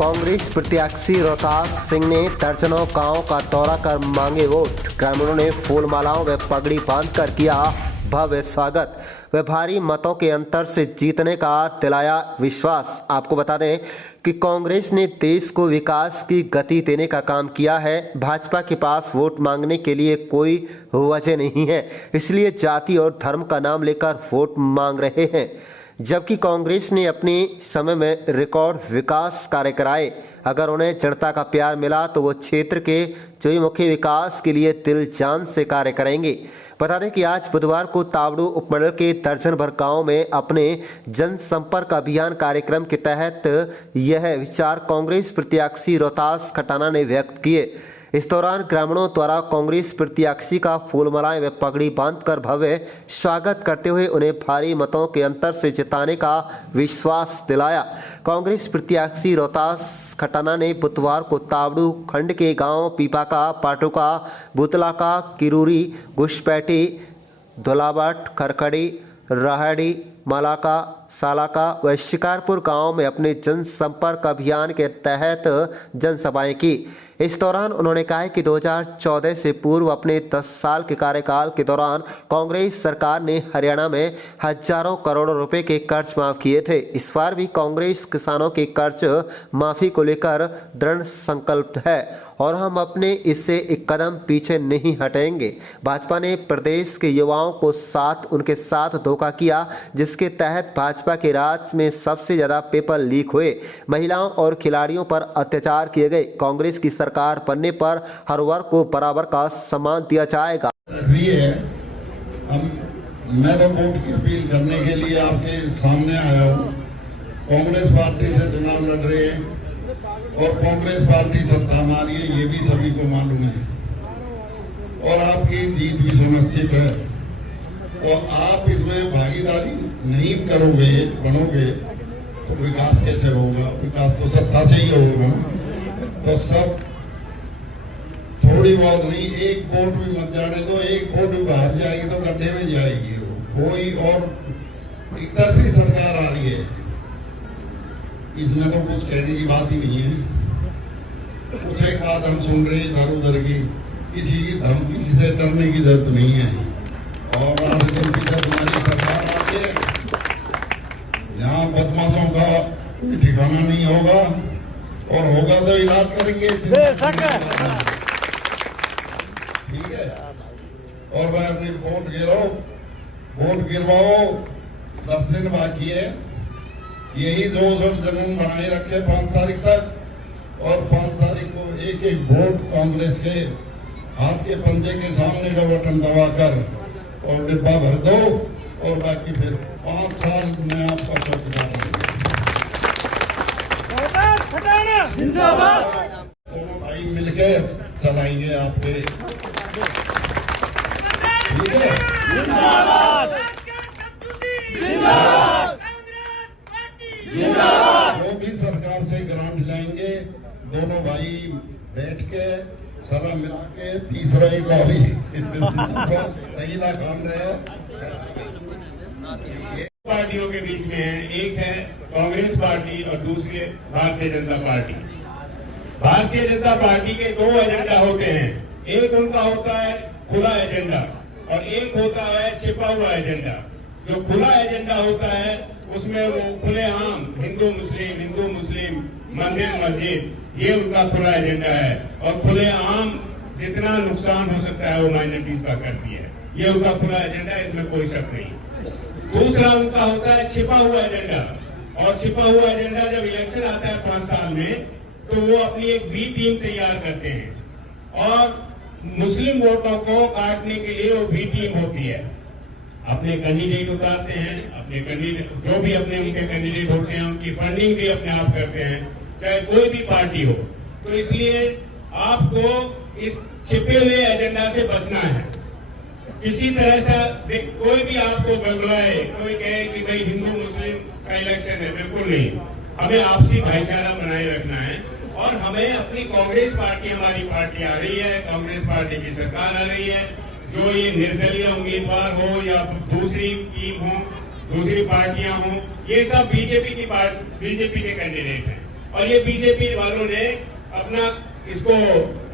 कांग्रेस प्रत्याशी रोहतास सिंह ने दर्जनों गांव का दौरा कर मांगे वोट। ग्रामीणों ने फूल मालाओं व पगड़ी बांधकर किया भव्य स्वागत व भारी मतों के अंतर से जीतने का दिलाया विश्वास। आपको बता दें कि कांग्रेस ने देश को विकास की गति देने का काम किया है। भाजपा के पास वोट मांगने के लिए कोई वजह नहीं है, इसलिए जाति और धर्म का नाम लेकर वोट मांग रहे हैं। जबकि कांग्रेस ने अपने समय में रिकॉर्ड विकास कार्य कराए। अगर उन्हें जनता का प्यार मिला तो वो क्षेत्र के चहुमुखी विकास के लिए दिल जान से कार्य करेंगे। बता दें कि आज बुधवार को तावड़ू उपमंडल के दर्जन भर गाँव में अपने जनसंपर्क अभियान कार्यक्रम के तहत यह विचार कांग्रेस प्रत्याशी रोहतास खटाना ने व्यक्त किए। इस दौरान ग्रामीणों द्वारा कांग्रेस प्रत्याशी का फूलमालाएं व पगड़ी बांधकर भव्य स्वागत करते हुए उन्हें भारी मतों के अंतर से जिताने का विश्वास दिलाया। कांग्रेस प्रत्याशी रोहतास खटाना ने बुधवार को तावड़ू खंड के गांव पीपाका, पाटुका, बुतलाका, किरूरी, घुसपैठी, धुलाबाट, खरखड़ी, राहड़ी, मलाका, सालाका व शिकारपुर गांव में अपने जनसंपर्क अभियान के तहत जनसभाएं की। इस दौरान उन्होंने कहा कि 2014 से पूर्व अपने 10 साल के कार्यकाल के दौरान कांग्रेस सरकार ने हरियाणा में हजारों करोड़ों रुपए के कर्ज माफ किए थे। इस बार भी कांग्रेस किसानों के कर्ज माफी को लेकर दृढ़ संकल्प है और हम अपने इससे एक कदम पीछे नहीं हटेंगे। भाजपा ने प्रदेश के युवाओं को उनके साथ धोखा किया, जिसके तहत भाजपा के राज में सबसे ज्यादा पेपर लीक हुए, महिलाओं और खिलाड़ियों पर अत्याचार किए गए। कांग्रेस की सरकार बनने पर हर वर्ग को बराबर का सम्मान दिया जाएगा। मैं तो वोट की अपील करने के लिए आपके सामने आया हूँ। कांग्रेस पार्टी से चुनाव लड़ रहे हैं और कांग्रेस पार्टी सत्ता हमारी है, ये भी सभी को मालूम है और आपकी जीत भी सुनिश्चित है। और आप इसमें भागीदारी नहीं बनोगे तो विकास कैसे होगा? विकास तो सत्ता से ही होगा। तो सब थोड़ी बहुत नहीं, एक वोट भी मत जाने दो, एक वोट भी बाहर जाएगी तो गड्ढे में जाएगी। कोई और एक तरफी सरकार आ रही है, इसमें तो कुछ कहने की बात ही नहीं है। कुछ एक बात हम सुन रहे हैं इधर उधर की, किसी की धमकी से डरने की जरूरत नहीं है। और आज दिन की जब हमारी सरकार आती है, यहाँ बदमाशों का कोई ठिकाना नहीं होगा और होगा तो इलाज करेंगे। ठीक है। और मैं अपनी वोट गिरवाओ, 10 दिन बाकी है। यही जोश और जुनून बनाए रखे 5 तारीख तक और 5 तारीख को एक एक वोट कांग्रेस के हाथ के पंजे के सामने का बटन दबाकर और डिब्बा भर दो और बाकी फिर 5 साल में आपका चौकीदार दोनों भाई मिलके चलाएंगे आपके। ठीक है। जो भी सरकार से ग्रांट लाएंगे, दोनों भाई बैठ के सलाह मिला के तीसरा एक और ही सहीदा काम रहे। पार्टियों के बीच में है, एक है कांग्रेस पार्टी और दूसरी भारतीय जनता पार्टी। भारतीय जनता पार्टी के 2 एजेंडा होते हैं, एक उनका होता है खुला एजेंडा और एक होता है छिपा हुआ एजेंडा। जो खुला एजेंडा होता है उसमें वो खुलेआम हिंदू मुस्लिम मंदिर मस्जिद, ये उनका खुला एजेंडा है और खुलेआम जितना नुकसान हो सकता है वो माइनॉरिटीज का करती है। ये उनका खुला एजेंडा है, इसमें कोई शक नहीं। दूसरा उनका होता है छिपा हुआ एजेंडा और छिपा हुआ एजेंडा जब इलेक्शन आता है 5 साल में तो वो अपनी एक बी टीम तैयार करते हैं और मुस्लिम वोटों को काटने के लिए वो बी टीम होती है। अपने कैंडिडेट उतारते हैं, अपने कैंडिडेट जो भी अपने उनके कैंडिडेट होते हैं उनकी फंडिंग भी अपने आप करते हैं, चाहे कोई भी पार्टी हो। तो इसलिए आपको इस छिपे हुए एजेंडा से बचना है। किसी तरह से कोई भी आपको बगलाए, कोई कहे कि भाई हिंदू मुस्लिम का इलेक्शन है, बिल्कुल नहीं। हमें आपसी भाईचारा बनाए रखना है और हमें अपनी कांग्रेस पार्टी, हमारी पार्टी आ रही है, कांग्रेस पार्टी की सरकार आ रही है, जो ये निर्दलीय उम्मीदवार हो या दूसरी टीम हो, दूसरी पार्टियां हों, ये सब बीजेपी के कैंडिडेट हैं और ये बीजेपी वालों ने अपना इसको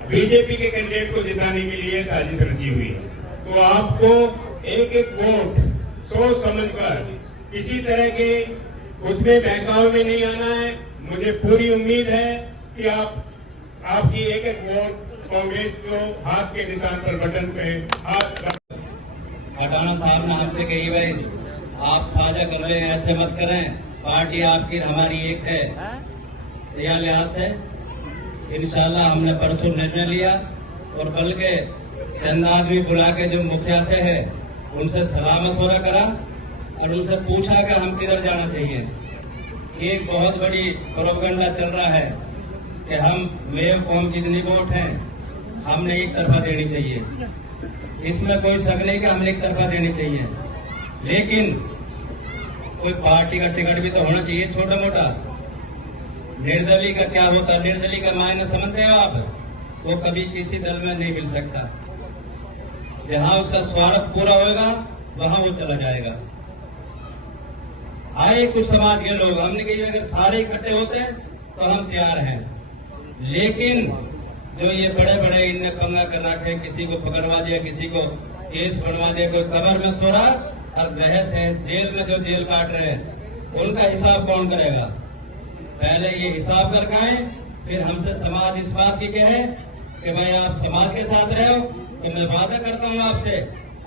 बीजेपी के कैंडिडेट को जिताने के लिए साजिश रची हुई है। तो आपको एक एक वोट सोच समझकर किसी तरह के उसमें बहकावे में नहीं आना है। मुझे पूरी उम्मीद है कि आपकी एक एक वोट कांग्रेस को हाथ के निशान पर बटन पे हाथ हटाना साहब ने हमसे कही भाई आप साझा कर रहे हैं, ऐसे मत करें, पार्टी आपकी हमारी एक है। तो यह लिहाज से इंशाल्लाह हमने परसों निर्णय लिया और कल के चंद आदमी बुला के जो मुखिया से है उनसे सलाह मशवरा करा और उनसे पूछा कि हम किधर जाना चाहिए। एक बहुत बड़ी प्रोपेगेंडा चल रहा है कि हम मेव कौम जितनी वोट हैं हमने एक तरफा देनी चाहिए। इसमें कोई शक नहीं कि हमने एक तरफा देनी चाहिए, लेकिन कोई पार्टी का टिकट भी तो होना चाहिए छोटा मोटा। निर्दलीय का क्या होता है, निर्दलीय का मायने समझते हो आप? वो कभी किसी दल में नहीं मिल सकता। जहां उसका स्वार्थ पूरा होगा वहां वो चला जाएगा। आए कुछ समाज के लोग, हमने कही अगर सारे इकट्ठे होते हैं तो हम तैयार हैं, लेकिन जो ये बड़े बड़े इनने पंगा कर रखे, किसी को पकड़वा दिया, किसी को केस बनवा दिया, कोई कब्र में सो रहा और बहस है, जेल में जो जेल काट रहे हैं उनका हिसाब कौन करेगा? पहले ये हिसाब करके आए, फिर हमसे समाज इस बात की कहे कि भाई आप समाज के साथ रहे हो तो मैं वादा करता हूँ आपसे,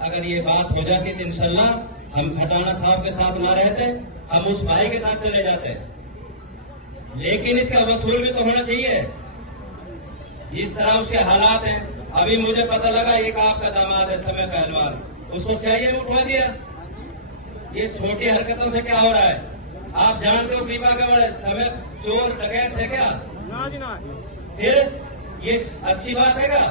अगर ये बात हो जाती तो इंशाल्लाह हम खटाना साहब के साथ ना रहते, हम उस भाई के साथ चले जाते। लेकिन इसका वसूल भी तो होना चाहिए। जिस तरह उसके हालात हैं, अभी मुझे पता लगा एक आपका दामाद है समय पहलवान, उसको सीआईए में उठवा दिया। ये छोटी हरकतों से क्या हो रहा है? आप जानते हो पीपा का बड़े समय चोर डकैत है क्या? फिर ये अच्छी बात है क्या?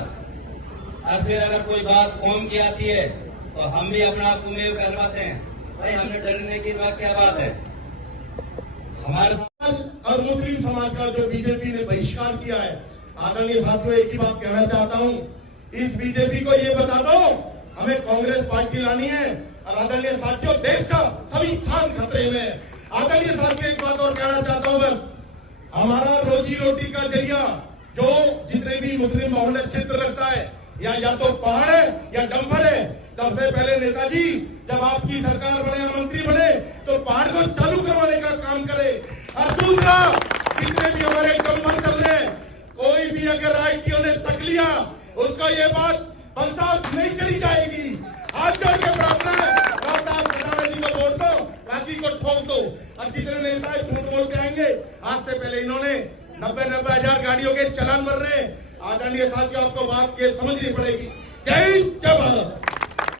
और फिर अगर कोई बात कौम की आती है तो हम भी अपना आप मेव कहलवाते हैं। भाई हमने डरने की बात क्या बात है? हमारे और मुस्लिम समाज का जो बीजेपी ने बहिष्कार किया है, आदरणीय साथियों एक ही बात कहना चाहता हूं, इस बीजेपी को ये बता दो हमें कांग्रेस पार्टी लानी है। और आदरणीय साथियों देश का सभी स्थान खतरे में है। आदरणीय साथियों एक बात और कहना चाहता हूं मैं, हमारा रोजी रोटी का जरिया जो जितने भी मुस्लिम बहुल क्षेत्र लगता है या तो पहाड़ है या डंपर है। सबसे पहले नेताजी जब आपकी सरकार बने, मंत्री बने, तो पहाड़ को चालू करवाने का काम करे। और दूसरा, जितने भी हमारे डंपर चल रहे हैं, कोई भी अगर आईटीओ ने तक लिया उसको ये बात बर्दाश्त नहीं करी जाएगी। आज जोड़ के प्रार्थना है, जी को वोट दो, राजी को ठोक दो। और जितने नेता झूठ बोल के आएंगे, आज से पहले इन्होंने 90 हजार गाड़ियों के चलान भर रहे हैं। आदरणीय साथियों आपको बात ये समझनी पड़ेगी। जय भारत।